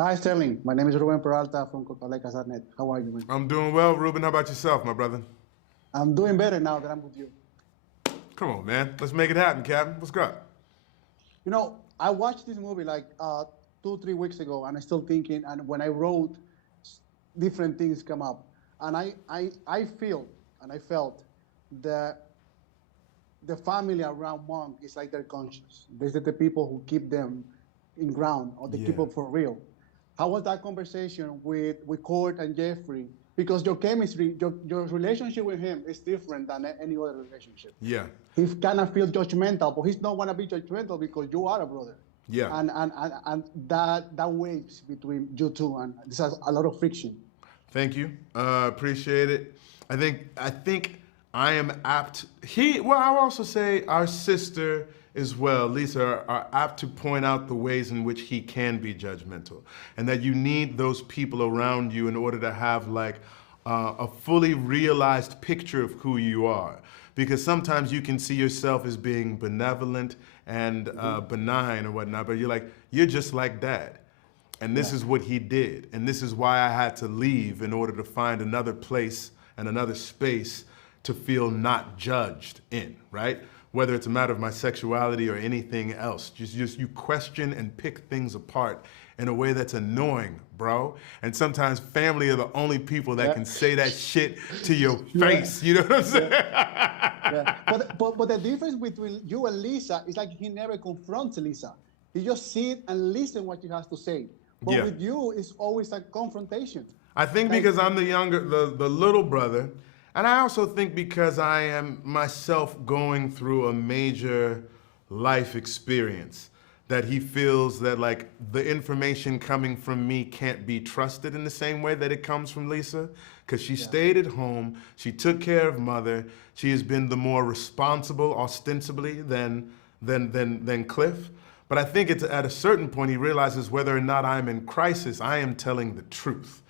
Hi, Sterling. My name is Ruben Peralta from Cocaleca.net. How are you, man? I'm doing well, Ruben. How about yourself, my brother? I'm doing better now that I'm with you. Come on, man. Let's make it happen, Captain. What's up? You know, I watched this movie like 2, 3 weeks ago, and I'm still thinking. And when I wrote, different things come up, and I feel and I felt that the family around Monk is like their conscience. These are the people who keep them in ground, or they keep them for real. How was that conversation with Cord and Jeffrey? Because your chemistry, your relationship with him is different than any other relationship. Yeah. He kind of feels judgmental, but he's not want to be judgmental because you are a brother. Yeah. And that waves between you two, and there's a lot of friction. Thank you. Appreciate it. I think I am apt. I'll also say our sister as well, Lisa, are apt to point out the ways in which he can be judgmental, and that you need those people around you in order to have like a fully realized picture of who you are. Because sometimes you can see yourself as being benevolent and benign or whatnot, but you're just like Dad. And this is what he did. And this is why I had to leave in order to find another place and another space to feel not judged in, right? Whether it's a matter of my sexuality or anything else. Just you question and pick things apart in a way that's annoying, bro. And sometimes family are the only people that can say that shit to your face. You know what I'm saying? But the difference between you and Lisa is like he never confronts Lisa. He just sit and listen what she has to say. But with you, it's always a confrontation. I think because I'm the younger, the little brother, and I also think because I am myself going through a major life experience, that he feels that like the information coming from me can't be trusted in the same way that it comes from Lisa, because she stayed at home, she took care of Mother, she has been the more responsible, ostensibly, than Cliff. But I think it's at a certain point he realizes whether or not I'm in crisis, I am telling the truth.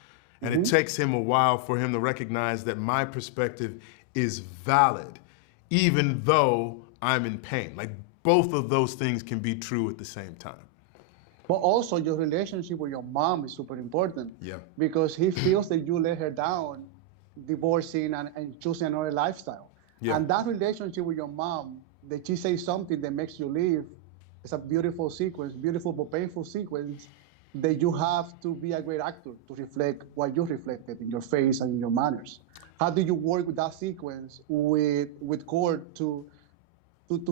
And it takes him a while for him to recognize that my perspective is valid, even though I'm in pain. Like both of those things can be true at the same time. But also your relationship with your mom is super important. Yeah. Because he feels that you let her down, divorcing and choosing another lifestyle. Yeah. And that relationship with your mom, that she says something that makes you leave, it's a beautiful sequence, beautiful but painful sequence, that you have to be a great actor to reflect what you reflected in your face and in your manners. How do you work with that sequence with Cord to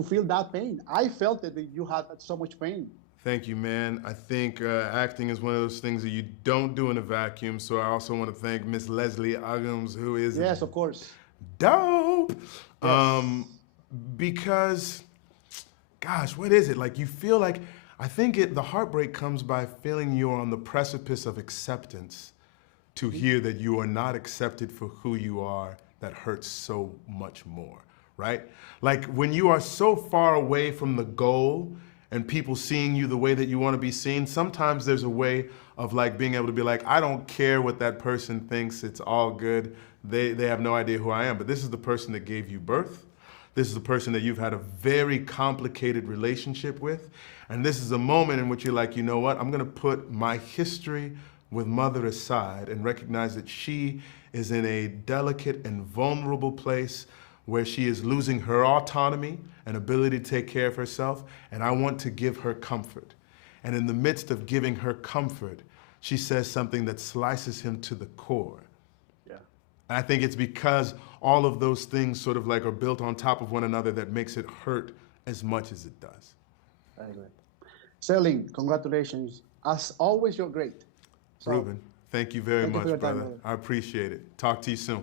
feel that pain? I felt that you had so much pain. Thank you, man. I think acting is one of those things that you don't do in a vacuum, so I also want to thank Miss Leslie Uggams, who is Yes, of course. dope. Yes. Because, gosh, what is it? Like you feel like, I think the heartbreak comes by feeling you're on the precipice of acceptance to hear that you are not accepted for who you are. That hurts so much more, right? Like when you are so far away from the goal and people seeing you the way that you want to be seen, sometimes there's a way of like being able to be like, I don't care what that person thinks, it's all good. They have no idea who I am, but this is the person that gave you birth. This is the person that you've had a very complicated relationship with. And this is a moment in which you're like, you know what? I'm gonna put my history with Mother aside and recognize that she is in a delicate and vulnerable place where she is losing her autonomy and ability to take care of herself. And I want to give her comfort. And in the midst of giving her comfort, she says something that slices him to the core. And I think it's because all of those things sort of like are built on top of one another that makes it hurt as much as it does. Very good. Sterling, congratulations. As always, you're great. Ruben, thank you very much, brother. I appreciate it. Talk to you soon.